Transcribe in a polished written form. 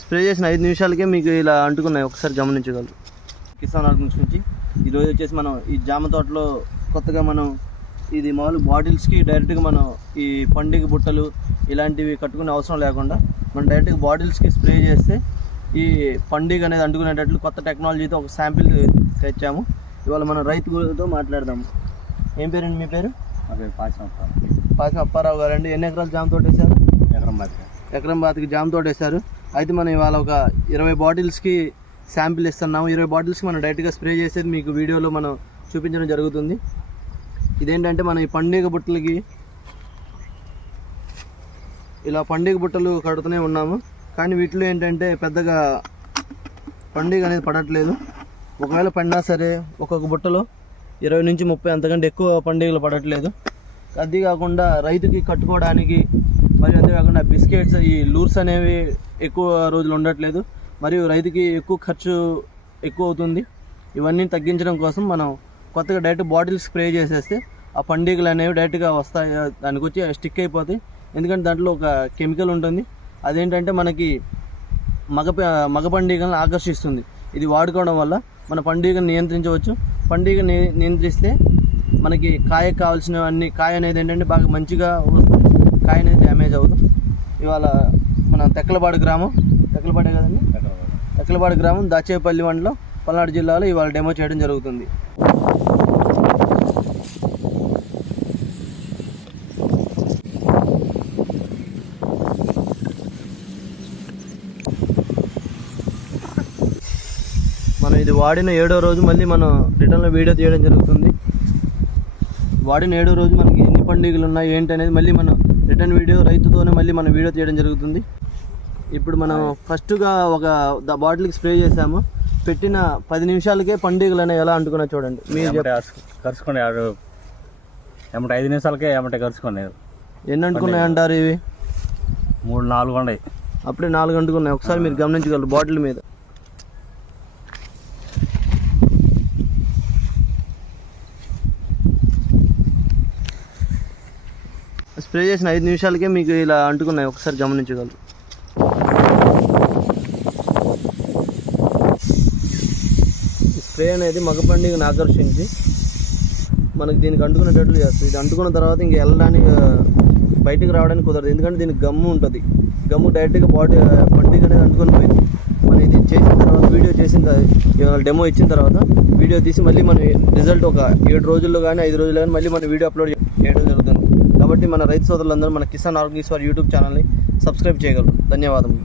Spray చేసిన 5 నిమిషాలకే మీకు ఇలా అంటుకున్నాయి, ఒకసారి గమనించగలరు. కిసాన్ ఆర్గానిక్స్ నుంచి ఈరోజు వచ్చేసి మనం ఈ జామ తోటలో కొత్తగా మనం ఇది మామూలు బాటిల్స్కి డైరెక్ట్గా మనం ఈ పండుగ బుట్టలు ఇలాంటివి కట్టుకునే అవసరం లేకుండా మనం డైరెక్ట్గా బాటిల్స్కి స్ప్రే చేస్తే ఈ పండుగ అనేది అంటుకునేటట్లు కొత్త టెక్నాలజీతో ఒక శాంపిల్ తెచ్చాము. ఇవాళ మనం రైతులతో మాట్లాడదాము. ఏం పేరండి మీ పేరు? పాసం అప్పారావు గారు అండి. ఎన్ని ఎకరాలు జామ తోట వేశారు? ఎకరం బాతికి జామ తోట వేశారు. అయితే మనం ఇవాళ ఒక 20 బాటిల్స్కి శాంపిల్ ఇస్తున్నాము. 20 బాటిల్స్కి మనం డైరెక్ట్గా స్ప్రే చేసేది మీకు వీడియోలో మనం చూపించడం జరుగుతుంది. ఇదేంటంటే మనం ఈ పండుగ బుట్టలకి ఇలా పండుగ బుట్టలు కడుతూనే ఉన్నాము, కానీ వీటిలో ఏంటంటే పెద్దగా పండుగ అనేది పడట్లేదు. ఒకవేళ పడినా సరే ఒక్కొక్క బుట్టలో 20 నుంచి 30 అంతకంటే ఎక్కువ పండుగలు పడట్లేదు. అది కాకుండా రైతుకి కట్టుకోవడానికి మరియు అంతేకాకుండా బిస్కెట్స్ ఈ లూర్స్ అనేవి ఎక్కువ రోజులు ఉండట్లేదు, మరియు రైతుకి ఎక్కువ ఖర్చు ఎక్కువ అవుతుంది. ఇవన్నీ తగ్గించడం కోసం మనం కొత్తగా డైరెక్ట్ బాటిల్స్ స్ప్రే చేసేస్తే ఆ పండుగలు అనేవి డైరెక్ట్గా వస్తాయి, దానికి వచ్చి స్టిక్ అయిపోతాయి. ఎందుకంటే దాంట్లో ఒక కెమికల్ ఉంటుంది, అదేంటంటే మనకి మగ పండుగలను ఆకర్షిస్తుంది. ఇది వాడుకోవడం వల్ల మన పండుగను నియంత్రించవచ్చు. పండుగ నియంత్రిస్తే మనకి కాయకు కావాల్సినవన్నీ, కాయ అనేది ఏంటంటే బాగా మంచిగా వస్తుంది, కాయ అనేది డ్యామేజ్ అవ్వదు. ఇవాళ మన తెక్కలపాడు గ్రామం, తెక్కలపాడే కదండి, తెక్కలపాడు గ్రామం దాచేపల్లి మండలం పల్నాడు జిల్లాలో ఇవాళ డెమో చేయడం జరుగుతుంది. మనం ఇది వాడిన 7వ రోజు మళ్ళీ మనం రిటర్న్లో వీడియో తీయడం జరుగుతుంది. వాడిన 7వ రోజు మనకి ఎన్ని పండుగలు ఉన్నాయి ఏంటి అనేది మళ్ళీ మనం రిటర్న్ వీడియో రైతుతోనే మళ్ళీ మనం వీడియో తీయడం జరుగుతుంది. ఇప్పుడు మనం ఫస్ట్గా ఒక బాటిల్కి స్ప్రే చేసాము. పెట్టిన 10 నిమిషాలకే పండుగలు అనేవి ఎలా అంటుకున్నా చూడండి. మీరు కరుచుకోండి, ఏమంటే 5 నిమిషాలకే ఏమంటే కరుచుకోండి. ఎన్ని అంటుకున్నాయి అంటారు? ఇవి 3-4 ఉన్నాయి. అప్పుడే 4 అంటుకున్నాయి. ఒకసారి మీరు గమనించగలరు బాటిల్ మీద. స్ప్రే చేసిన 5 నిమిషాలకే మీకు ఇలా అంటుకున్నాయి, ఒకసారి గమనించగలరు. స్ప్రే అనేది మగ పండుగను ఆకర్షించి మనకి దీనికి అంటుకునేటట్లు చేస్తుంది. ఇది అంటుకున్న తర్వాత ఇంక వెళ్ళడానికి బయటకు రావడానికి కుదరదు, ఎందుకంటే దీనికి గమ్ము ఉంటుంది. గమ్ము డైరెక్ట్గా పండుగ అనేది అంటుకొని పోయింది. మనం ఇది చేసిన తర్వాత వీడియో చేసిన ఇవాళ డెమో ఇచ్చిన తర్వాత వీడియో తీసి మళ్ళీ మన రిజల్ట్ ఒక 7 రోజుల్లో కానీ 5 రోజుల్లో కానీ మళ్ళీ మన వీడియో అప్లోడ్ చేయడం జరుగుతుంది. కాబట్టి మన రైతు సోదరులందరూ మన కిసాన్ ఆర్గానిక్స్ వారి యూట్యూబ్ ఛానల్ని సబ్స్క్రైబ్ చేయగలరు. ధన్యవాదములు.